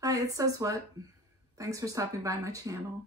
Hi, it says what? Thanks for stopping by my channel.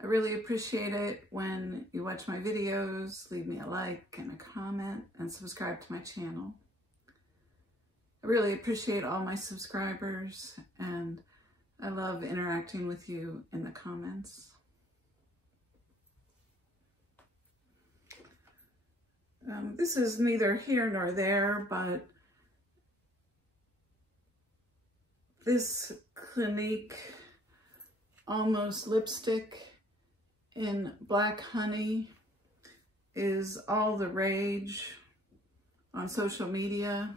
I really appreciate it when you watch my videos, leave me a like and a comment, and subscribe to my channel. I really appreciate all my subscribers, and I love interacting with you in the comments. This is neither here nor there, but this Clinique Almost lipstick in black honey is all the rage on social media.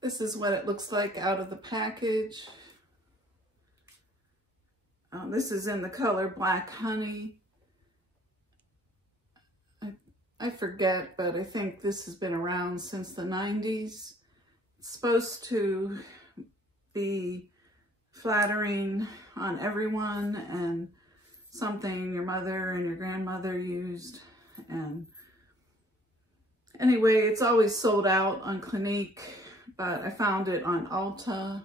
This is what it looks like out of the package. This is in the color Black Honey. I forget, but I think this has been around since the 90s. It's supposed to be flattering on everyone and something your mother and your grandmother used. And anyway, it's always sold out on Clinique, but I found it on Ulta,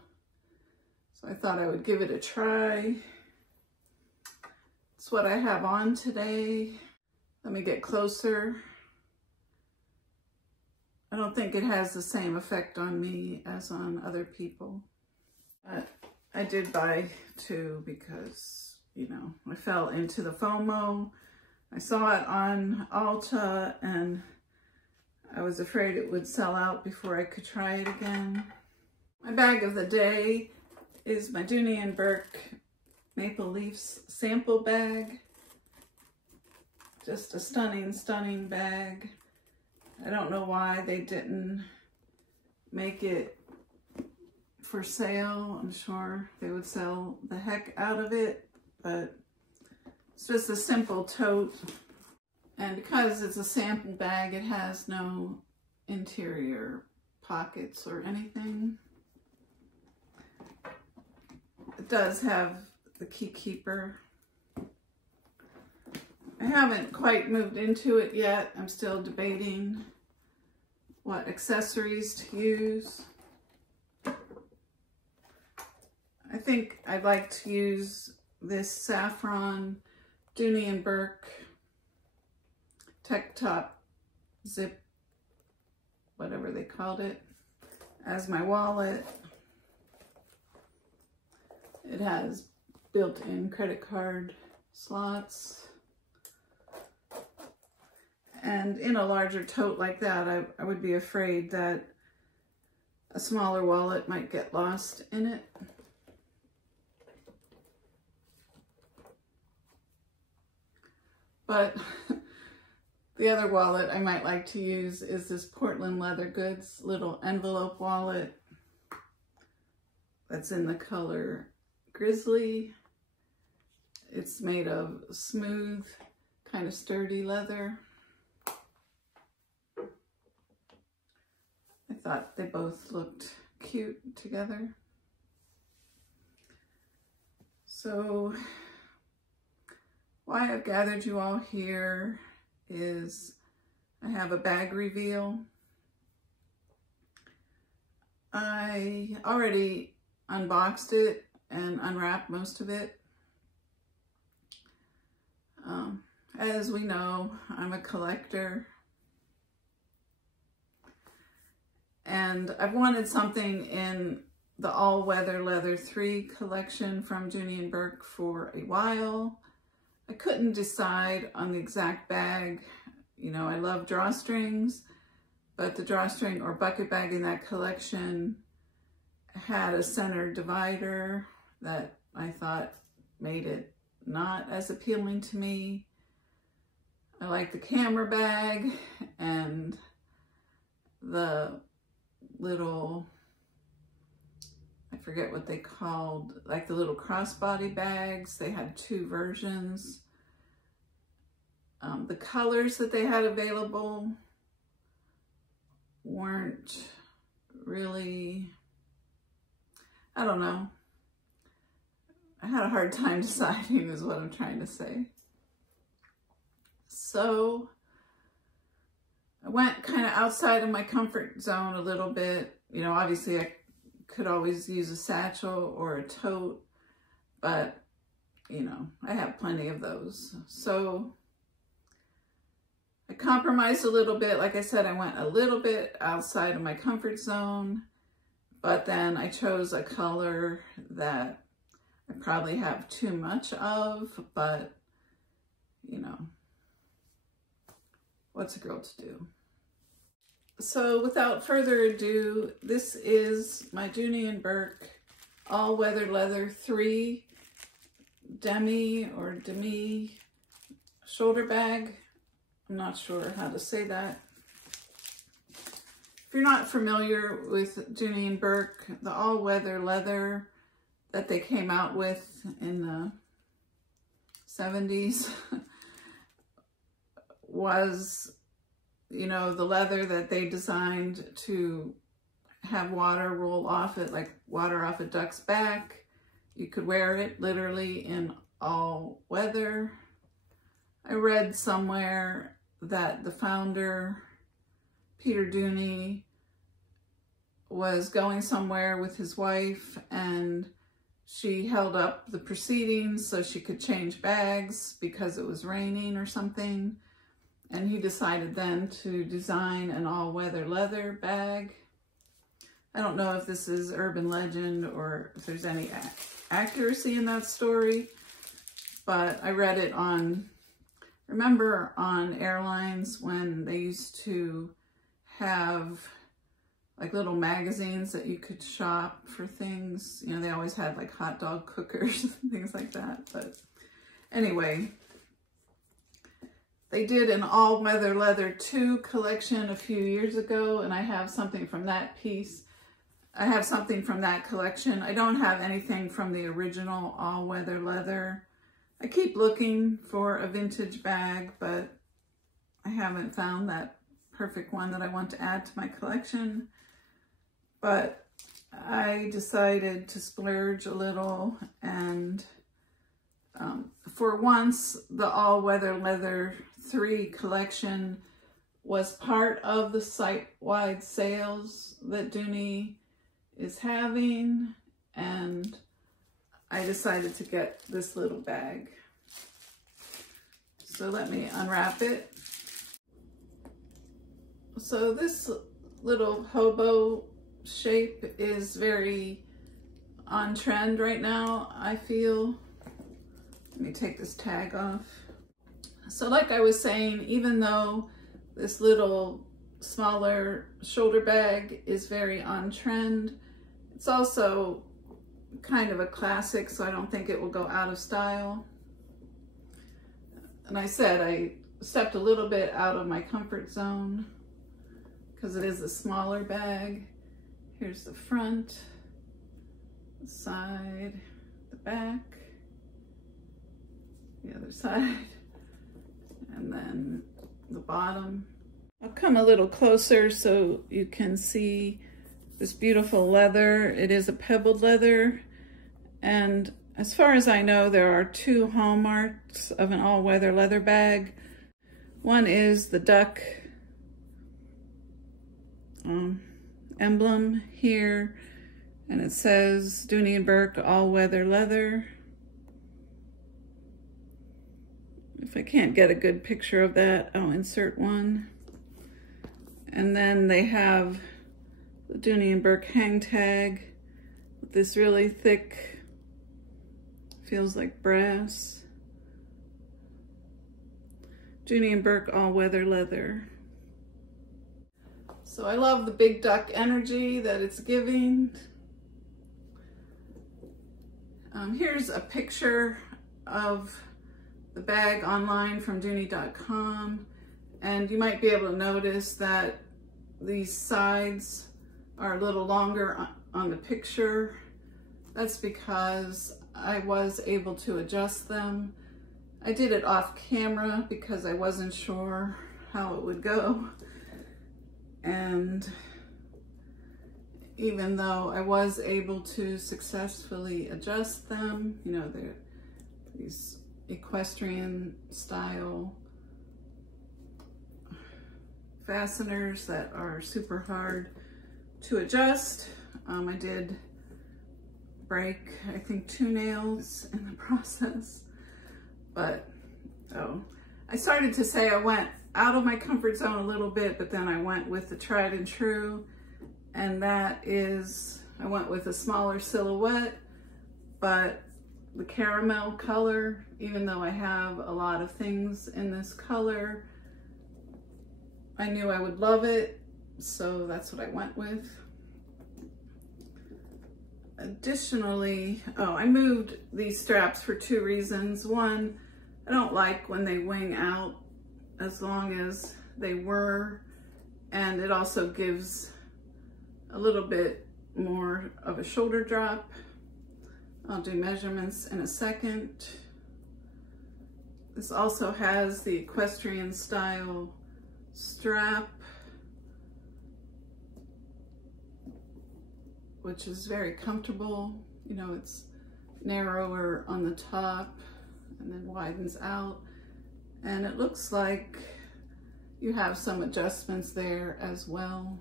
so I thought I would give it a try. It's what I have on today. Let me get closer. I don't think it has the same effect on me as on other people. But I did buy two because, you know, I fell into the FOMO. I saw it on Ulta and I was afraid it would sell out before I could try it again. My bag of the day is my Dooney and Burke Maple Leafs sample bag. Just a stunning, stunning bag. I don't know why they didn't make it for sale. I'm sure they would sell the heck out of it, but it's just a simple tote. And because it's a sample bag, it has no interior pockets or anything. It does have the key keeper. I haven't quite moved into it yet. I'm still debating what accessories to use. I think I'd like to use this saffron Dooney and Burke Tech Top Zip, whatever they called it, as my wallet. It has built-in credit card slots. And in a larger tote like that, I would be afraid that a smaller wallet might get lost in it. But the other wallet I might like to use is this Portland Leather Goods little envelope wallet that's in the color Grizzly. It's made of smooth, kind of sturdy leather. I thought they both looked cute together. So why I've gathered you all here is I have a bag reveal. I already unboxed it and unwrapped most of it. As we know, I'm a collector. And I've wanted something in the All-Weather Leather 3 collection from Dooney and Burke for a while. I couldn't decide on the exact bag. You know, I love drawstrings, but the drawstring or bucket bag in that collection had a center divider that I thought made it not as appealing to me. I like the camera bag and the little, I forget what they called, like the little crossbody bags. They had two versions. The colors that they had available weren't really, I don't know. I had a hard time deciding is what I'm trying to say. So I went kind of outside of my comfort zone a little bit. You know, obviously I could always use a satchel or a tote, but you know, I have plenty of those. So I compromised a little bit. Like I said, I went a little bit outside of my comfort zone, but then I chose a color that I probably have too much of, but you know, what's a girl to do? So without further ado, this is my Dooney & Bourke all-weather leather 3 Demi shoulder bag. I'm not sure how to say that. If you're not familiar with Dooney & Bourke, the all-weather leather that they came out with in the 70s was, you know, the leather that they designed to have water roll off it, like water off a duck's back. You could wear it literally in all weather. I read somewhere that the founder, Peter Dooney, was going somewhere with his wife and she held up the proceedings so she could change bags because it was raining or something. And he decided then to design an all-weather leather bag. I don't know if this is urban legend or if there's any accuracy in that story, but I read it on, remember on airlines when they used to have like little magazines that you could shop for things. You know, they always had like hot dog cookers and things like that. But anyway, they did an all-weather leather 2 collection a few years ago, and I have something from that piece. I have something from that collection. I don't have anything from the original all-weather leather. I keep looking for a vintage bag, but I haven't found that perfect one that I want to add to my collection. But I decided to splurge a little, and for once, the all-weather leather 3 collection was part of the site-wide sales that Dooney is having, and I decided to get this little bag. So let me unwrap it. So this little hobo shape is very on trend right now, I feel. Let me take this tag off. So like I was saying, even though this little smaller shoulder bag is very on trend, it's also kind of a classic, so I don't think it will go out of style. And I said I stepped a little bit out of my comfort zone because it is a smaller bag. Here's the front, the side, the back, the other side, and then the bottom. I'll come a little closer so you can see this beautiful leather. It is a pebbled leather, and as far as I know, there are 2 hallmarks of an all-weather leather bag. One is the duck emblem here, and it says Dooney & Bourke all-weather leather. If I can't get a good picture of that, I'll insert one. And then they have the Dooney & Bourke hang tag with this really thick, feels like brass, Dooney & Bourke all-weather leather. So I love the big duck energy that it's giving. Here's a picture of the bag online from Dooney.com, and you might be able to notice that these sides are a little longer on the picture. That's because I was able to adjust them. I did it off camera because I wasn't sure how it would go. And even though I was able to successfully adjust them, you know, they're these equestrian style fasteners that are super hard to adjust, I did break, I think, 2 nails in the process, but I started to say I went out of my comfort zone a little bit, but then I went with the tried and true, and that is, I went with a smaller silhouette, but the caramel color, even though I have a lot of things in this color, I knew I would love it, so that's what I went with. Additionally, I moved these straps for 2 reasons. One, I don't like when they wing out as long as they were, and it also gives a little bit more of a shoulder drop. I'll do measurements in a second. This also has the equestrian style strap, which is very comfortable. You know, it's narrower on the top and then widens out. And it looks like you have some adjustments there as well.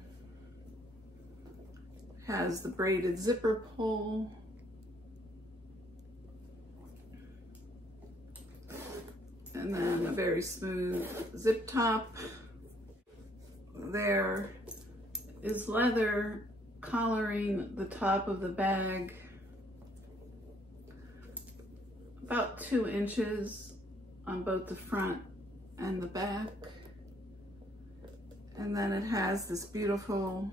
Has the braided zipper pull. And then a very smooth zip top. There is leather collaring the top of the bag about 2 inches on both the front and the back. And then it has this beautiful,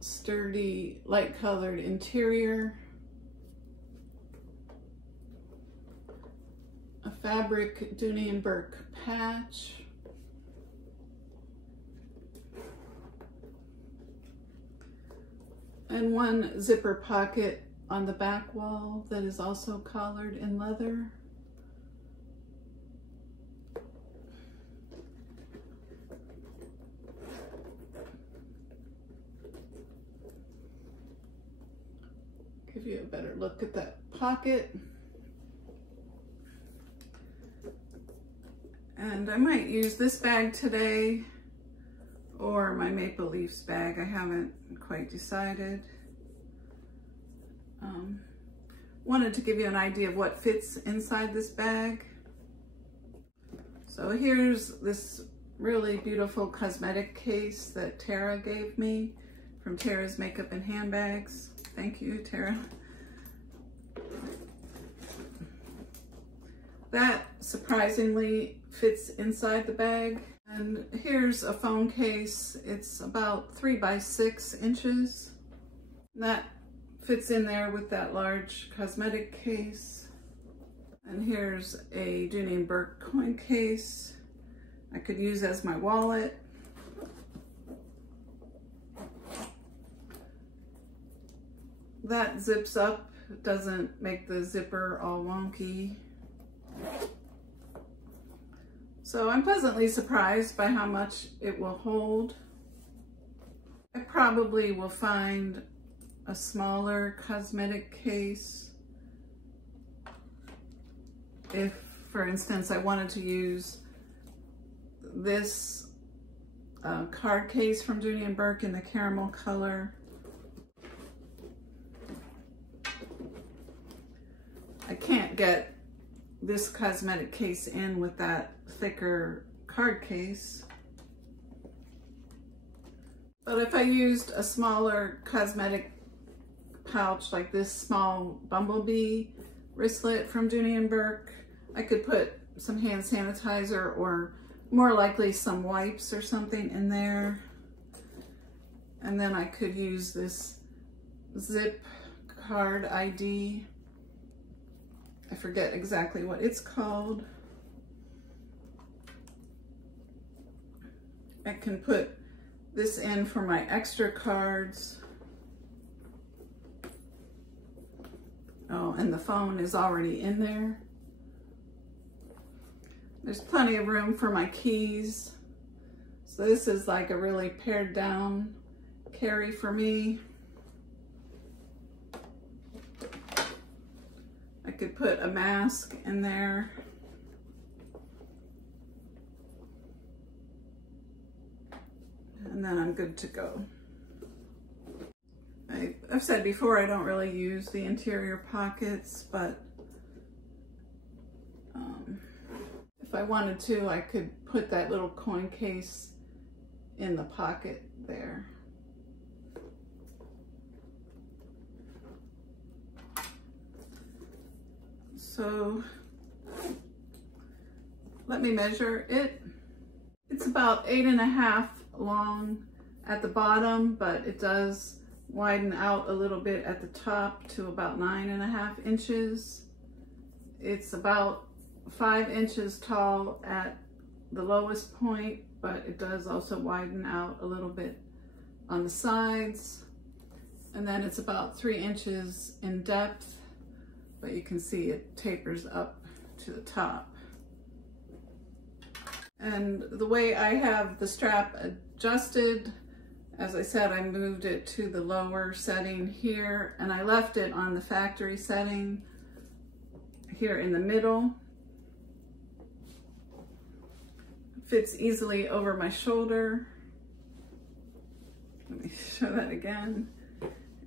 sturdy, light colored interior. A fabric Dooney and Burke patch. And 1 zipper pocket on the back wall that is also collared in leather. Give you a better look at that pocket. And I might use this bag today or my Maple Leafs bag. I haven't quite decided. Wanted to give you an idea of what fits inside this bag. So here's this really beautiful cosmetic case that Tara gave me from Tara's Makeup and Handbags. Thank you, Tara. That surprisingly fits inside the bag. And here's a phone case. It's about 3 by 6 inches. That fits in there with that large cosmetic case. And here's a Dooney and Burke coin case I could use as my wallet. That zips up, doesn't make the zipper all wonky. So I'm pleasantly surprised by how much it will hold. I probably will find a smaller cosmetic case if, for instance, I wanted to use this card case from Dooney and Burke in the caramel color. I can't get this cosmetic case in with that thicker card case. But if I used a smaller cosmetic pouch like this small bumblebee wristlet from Dooney and Burke, I could put some hand sanitizer or more likely some wipes or something in there. And then I could use this zip card ID. I forget exactly what it's called. I can put this in for my extra cards. Oh, and the phone is already in there. There's plenty of room for my keys. So this is like a really pared down carry for me. I could put a mask in there. And then I'm good to go. I've said before, I don't really use the interior pockets, but if I wanted to, I could put that little coin case in the pocket there. So let me measure it. It's about 8.5 long at the bottom, but it does widen out a little bit at the top to about 9.5 inches. It's about 5 inches tall at the lowest point, but it does also widen out a little bit on the sides. And then it's about 3 inches in depth, but you can see it tapers up to the top. And the way I have the strap adjusted, as I said, I moved it to the lower setting here, and I left it on the factory setting here in the middle. Fits easily over my shoulder. Let me show that again.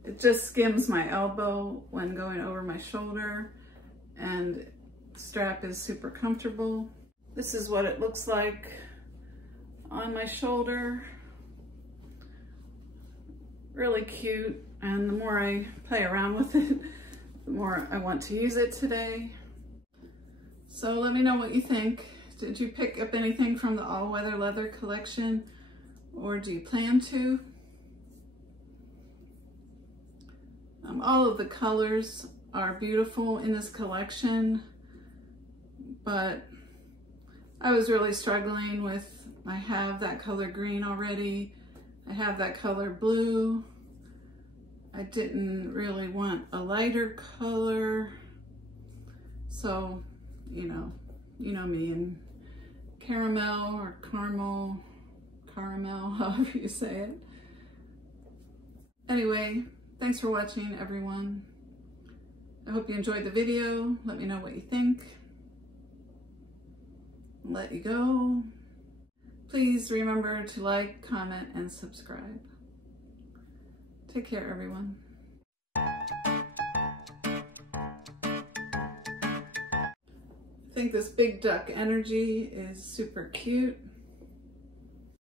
It just skims my elbow when going over my shoulder, and the strap is super comfortable. This is what it looks like on my shoulder. Really cute, and the more I play around with it, the more I want to use it today. So let me know what you think. Did you pick up anything from the all-weather leather collection, or do you plan to? All of the colors are beautiful in this collection, but I was really struggling with, I have that color green already, I have that color blue. I didn't really want a lighter color, so you know me, and caramel or caramel, however you say it. Anyway, thanks for watching, everyone. I hope you enjoyed the video. Let me know what you think. I'll let you go. Please remember to like, comment, and subscribe. Take care, everyone. I think this big duck energy is super cute.